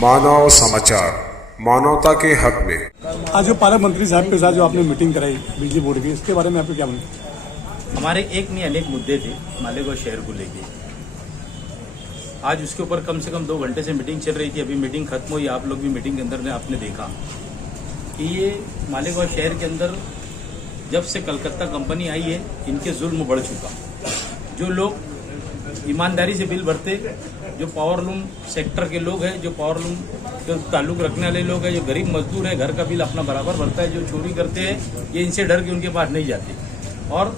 मानव समाचार, मानवता के हक में। आज जो पालक मंत्री साहब के साथ जो आपने मीटिंग कराई बिजली बोर्ड की, इसके बारे में आपको क्या बोलना? हमारे एक नहीं अनेक मुद्दे थे मालेगांव शहर को लेके। आज उसके ऊपर कम से कम 2 घंटे से मीटिंग चल रही थी। अभी मीटिंग खत्म हुई, आप लोग भी मीटिंग के अंदर ने आपने देखा कि ये मालेगांव शहर के अंदर जब से कलकत्ता कंपनी आई है, इनके जुल्म बढ़ चुका। जो लोग ईमानदारी से बिल भरते, जो पावरलूम सेक्टर के लोग हैं, जो पावरलूम के ताल्लुक रखने वाले लोग हैं, जो गरीब मजदूर है, घर का बिल अपना बराबर भरता है, जो चोरी करते हैं, ये इनसे डर के उनके पास नहीं जाते और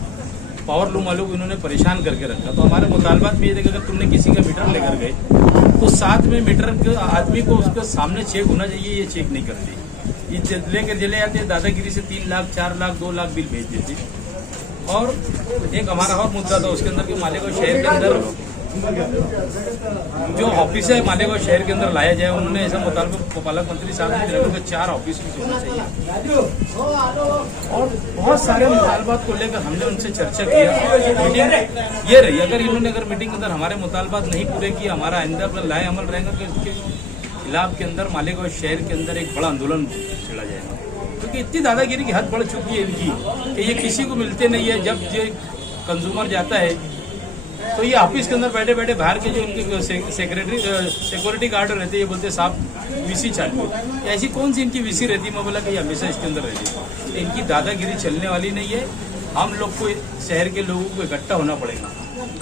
पावरलूम वालों को इन्होंने परेशान करके रखा। तो हमारे मुतालबात में ये देखा, अगर तुमने किसी का मीटर लेकर गए तो साथ में मीटर के आदमी को उसके सामने चेक होना चाहिए। ये चेक नहीं करते, ये लेकर चले जाते, दादागिरी से 3 लाख 4 लाख 2 लाख बिल भेज देते। और एक हमारा और मुद्दा था उसके अंदर कि मालेगांव शहर के अंदर जो ऑफिस है मालेगांव शहर के अंदर लाया जाए। उन्होंने ऐसा मुतालबा पालक मंत्री साहब ने दिया कि 4 ऑफिस होना चाहिए और बहुत सारे मुतालबात को लेकर हमने उनसे चर्चा किया। मीटिंग ये रही, अगर मीटिंग के अंदर हमारे मुतालबात नहीं पूरे किए, हमारा आइंदा पर लाए अमल रहेगा कि उसके खिलाफ के अंदर मालेगांव शहर के अंदर एक बड़ा आंदोलन छेड़ा जाएगा। क्योंकि इतनी दादागिरी की हद बढ़ चुकी है इनकी कि ये किसी को मिलते नहीं है। जब ये कंज्यूमर जाता है तो ये ऑफिस के अंदर बैठे बैठे बाहर के जो उनके सिक्योरिटी गार्ड रहते हैं, ये बोलते साहब वीसी चालू है। ऐसी कौन सी इनकी वीसी रहती है? मैं बोला कि हमेशा इसके अंदर रहती है। इनकी दादागिरी चलने वाली नहीं है। हम लोग को शहर के लोगों को इकट्ठा होना पड़ेगा।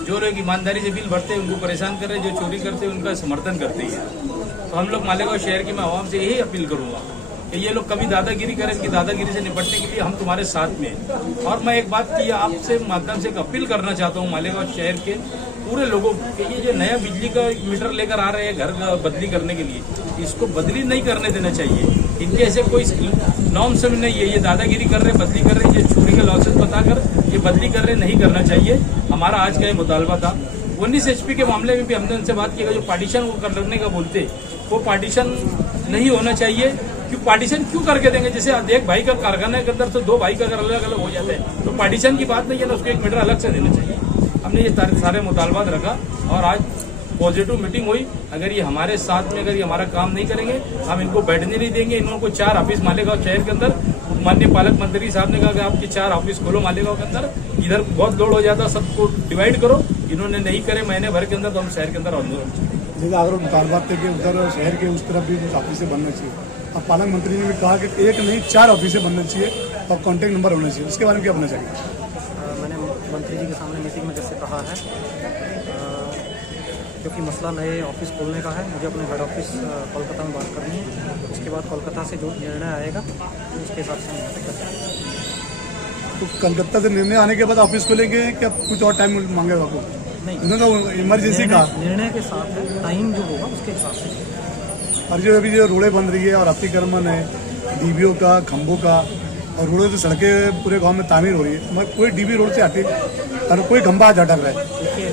जो लोग ईमानदारी से बिल भरते हैं उनको परेशान कर रहे हैं, जो चोरी करते हैं उनका समर्थन करते हैं। तो हम लोग मालेगांव शहर की मैं आवाम से यही अपील करूंगा कि ये लोग कभी दादागिरी करें, इनकी दादागिरी से निपटने के लिए हम तुम्हारे साथ में हैं। और मैं एक बात की आपसे माध्यम से एक अपील करना चाहता हूँ मालेगांव शहर के पूरे लोगों के, ये जो नया बिजली का मीटर लेकर आ रहे हैं घर बदली करने के लिए, इसको बदली नहीं करने देना चाहिए। इनके ऐसे कोई नॉर्म्स में नहीं है। ये दादागिरी कर रहे, बदली कर रहे, ये चोरी का लॉसेस बताकर ये बदली कर रहे, नहीं करना चाहिए। हमारा आज का ये मुतालबा था। 19 HP के मामले में भी हमने उनसे बात की, जो पार्टीशन वो करने का बोलते, वो पार्टीशन नहीं होना चाहिए। क्यों पार्टीशन क्यों करके देंगे? जैसे एक भाई का कारखाना के अंदर तो 2 भाई का अगर अलग अलग हो जाता है तो पार्टीशन की बात नहीं है ना, उसको 1 मीटर अलग से देना चाहिए। हमने ये सारे मुतालबात रखा और आज पॉजिटिव मीटिंग हुई। अगर ये हमारे साथ में अगर ये हमारा काम नहीं करेंगे, हम इनको बैठने नहीं देंगे। इनको 4 ऑफिस मालेगांव शहर के अंदर, माननीय पालक मंत्री साहब ने कहा कि आपकी 4 ऑफिस खोलो मालेगांव के अंदर, इधर बहुत लोड हो जाता, सबको डिवाइड करो। इन्होंने नहीं करे महीने भर के अंदर, तो हम शहर के अंदर आंदोलन। जैसे अगर मुतालबात थे कि उधर शहर के उस तरफ भी कुछ ऑफिसें बनना चाहिए, अब पालक मंत्री ने भी कहा कि 1 नहीं 4 ऑफिसें बनना चाहिए और कॉन्टैक्ट नंबर होना चाहिए। उसके बारे में क्या होना चाहिए? मैंने मंत्री जी के सामने मीटिंग में जैसे कहा है, क्योंकि मसला नए ऑफिस खोलने का है, मुझे अपने हेड ऑफिस कोलकाता में बात करनी है। उसके बाद कोलकाता से जो निर्णय आएगा उसके हिसाब से हम करेंगे। तो कलकत्ता से निर्णय आने के बाद ऑफिस खोलेंगे क्या कुछ और टाइम मांगेगा आपको? नहीं, उन्होंने इमरजेंसी का निर्णय के साथ टाइम जो होगा उसके हिसाब से। और जो अभी जो रोडें बन रही है और अतिक्रमण है डीबीओ का, खंभों का, और रोडों से सड़कें पूरे गांव में तामीर हो रही है, मगर कोई डीबी रोड से हटे और कोई खंभा आज अटक रहा है। देखिए,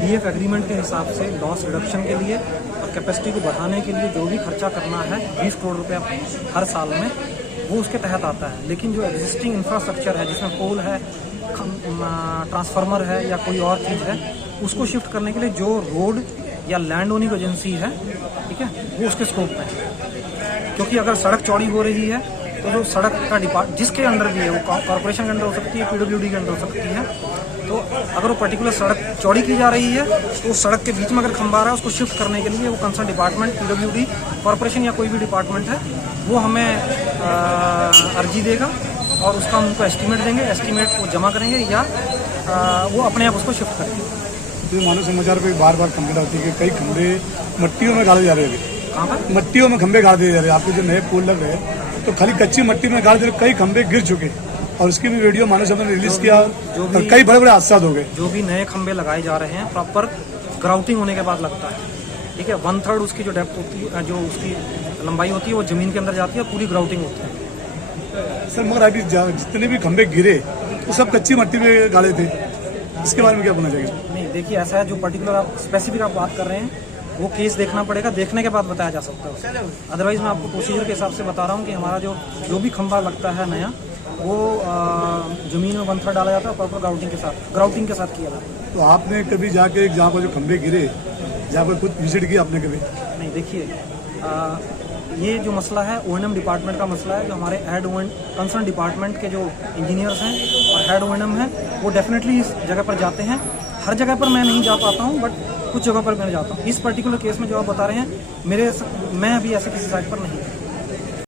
DF एग्रीमेंट के हिसाब से लॉस रिडक्शन के लिए और कैपेसिटी को बढ़ाने के लिए जो भी खर्चा करना है 20 करोड़ रुपया हर साल में, वो उसके तहत आता है। लेकिन जो एग्जिस्टिंग इंफ्रास्ट्रक्चर है, जिसमें पोल है, ट्रांसफार्मर है या कोई और चीज़ है, उसको शिफ्ट करने के लिए जो रोड या लैंड ओनिंग एजेंसी है, ठीक है, वो उसके स्कोप में है। क्योंकि अगर सड़क चौड़ी हो रही है तो जो सड़क का डिपार्ट जिसके अंडर भी है, वो कॉर्पोरेशन के अंडर हो सकती है, PWD के अंडर हो सकती है। तो अगर वो पर्टिकुलर सड़क चौड़ी की जा रही है तो उस सड़क के बीच में अगर खंभा रहा है, उसको शिफ्ट करने के लिए वो कंसर्न डिपार्टमेंट, PWD, कॉर्पोरेशन या कोई भी डिपार्टमेंट है, वो हमें अर्जी देगा और उसका हम उनको एस्टीमेट देंगे। एस्टीमेट वो जमा करेंगे या वो अपने आप उसको शिफ्ट करेंगे। तो मानव समाचार पे बार बार कंप्लेंट आती है कि कई खंभे मट्टियों में गाड़े जा रहे हैं। कहाँ पर? मट्टियों में खंभे गाड़ दिए जा रहे हैं। आपके जो नए पुल लग रहे हैं तो खाली कच्ची मट्टी में गाड़ दे रहे, कई खंभे गिर चुके और उसकी भी वीडियो मानव समाचार ने रिलीज किया और कई बड़े बड़े हादसा हो गए। जो भी नए खंभे लगाए जा रहे हैं प्रॉपर ग्राउटिंग होने के बाद लगता है, ठीक है। 1/3 उसकी जो डेप्थ होती है, जो उसकी लंबाई होती है, वो जमीन के अंदर जाती है, पूरी ग्राउटिंग होती है। सर मगर अभी जितने भी खंभे गिरे वो सब कच्ची मट्टी में गाड़े थे, इसके बारे में क्या बोलना चाहिए? नहीं, देखिए, ऐसा है, जो पर्टिकुलर आप स्पेसिफिक आप बात कर रहे हैं वो केस देखना पड़ेगा, देखने के बाद बताया जा सकता है। अदरवाइज मैं आपको प्रोसीजर के हिसाब से बता रहा हूँ कि हमारा जो भी खंभा लगता है नया, वो जमीन में 1/3 डाला जाता है, प्रॉपर ग्राउटिंग के साथ किया जाता है। तो आपने कभी जाके जहाँ पर जो खंभे गिरे जहाँ पर खुद विजिट किया आपने कभी? नहीं, देखिए ये जो मसला है O&M डिपार्टमेंट का मसला है। जो हमारे हेड कंसर्न डिपार्टमेंट के जो इंजीनियर्स हैं और हेड O&M हैं वो डेफिनेटली इस जगह पर जाते हैं। हर जगह पर मैं नहीं जा पाता हूँ, बट कुछ जगह पर मैं जाता हूँ। इस पर्टिकुलर केस में जो आप बता रहे हैं मैं अभी ऐसे किसी साइट पर नहीं हूँ।